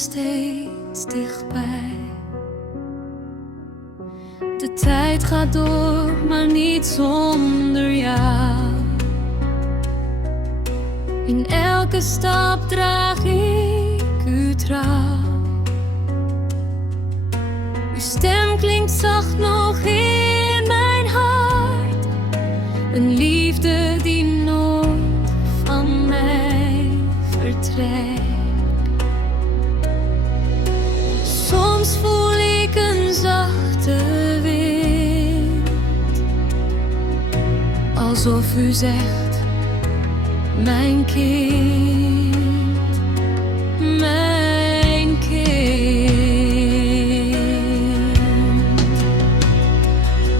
steeds dichtbij. De tijd gaat door, maar niet zonder jou. In elke stap draag ik u trouw. Uw stem klinkt zacht nog in mijn hart. Een liefde die nooit van mij vertrekt. Soms voel ik een zachte wind, alsof u zegt: mijn kind, mijn kind.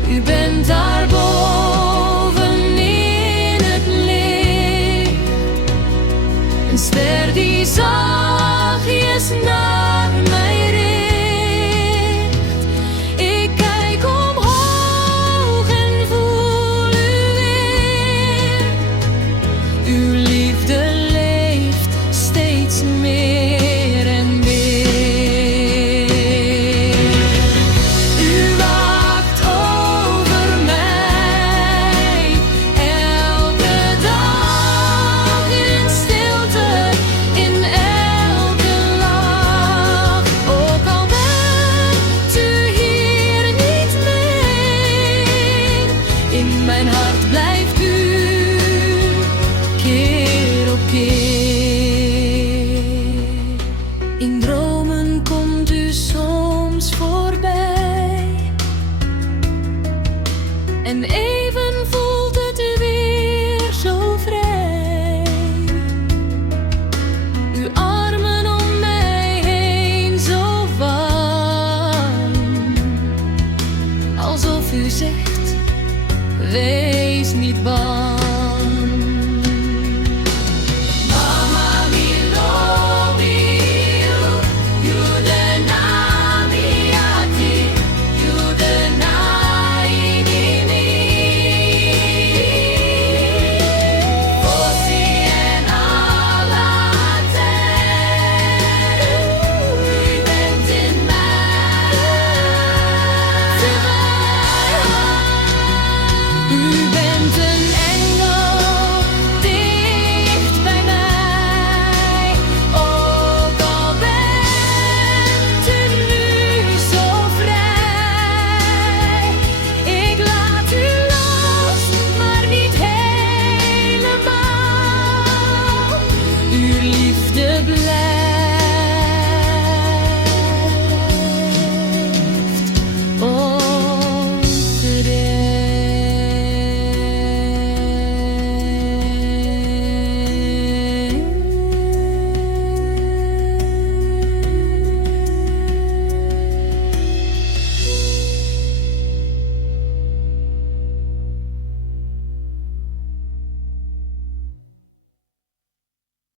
U bent daar boven in het licht, een ster die zachtjes naar mij richt. Ik kijk omhoog en voel u weer. Uw liefde leeft steeds meer en weer. U waakt over mij, elke dag in stilte, in elke lach. Ook al bent u hier niet meer, in mijn hart blijft u keer op keer. In dromen komt u soms voorbij, en even voelt het weer zo vrij. Uw armen om mij heen zo warm, alsof u zegt: wees niet bang.